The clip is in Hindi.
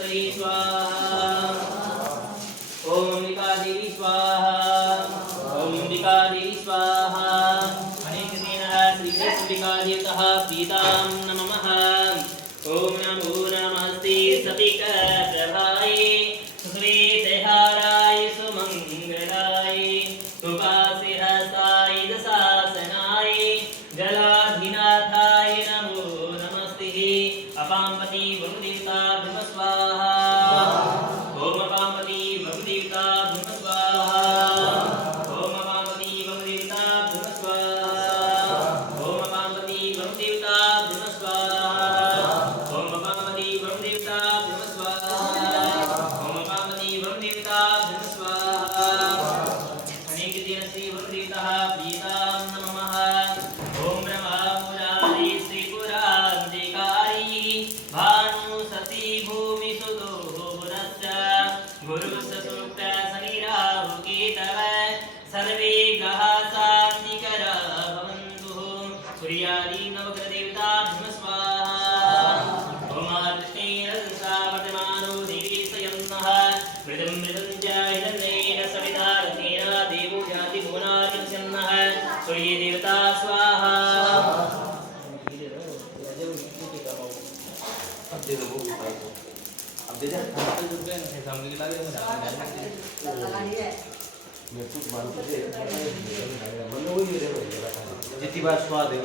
सुतये स्वाहा ओम अंबिका देवी स्वाहा ओम अंबिका देवी स्वाहा अनेकतेन श्री अंबिका देवतः प्रीतां नमः ओम नमो नमस्ते सतिक प्रभाय सुश्वेतहाराय सुमंगलाय सुपासिहस्ताय दशासनाय जलाधिनाथाय नमो नमस्ते अपाम्पति वरुदेवता ब्रह्म स्वाहा ओम अपाम्पति वरुदेवता ब्रह्म स्वाहा ओम अपाम्पति वरुदेवता ब्रह्म स्वाहा ओम अपाम्पति वरुदेवता ब्रह्म स्वाहा ओम अपाम्पति वरुदेवता ब्रह्म स्वाहा ओम अपाम्पति वरुदेवता ब्रह्म स्वाहा अनेकतेन श्री वरुदेवतः प्रीतां नमः ओम ब्रह्मा मुरारी श्रीपुरान्तिकारी भानु सती भूमि सुतो पुनश्च गुरुश्च सुप्त शनिराहु केतव सर्वे ग्रहा शान्तिकरा भवन्तु सूर्यादि नवग्रहदेवता ब्रह्म स्वाहा ओम कृष्णेरसा वर्तमानो देवी स्वयं मृदं मृदं च हिरण्येन सविता रथेन देवो जाति भुवनार्यस्यन्नः सूर्ये देवता स्वाहा अब दे दो वो अब दे दे सामने के लागे मैं कुछ मानते थे मतलब वही जितनी बार स्वाद है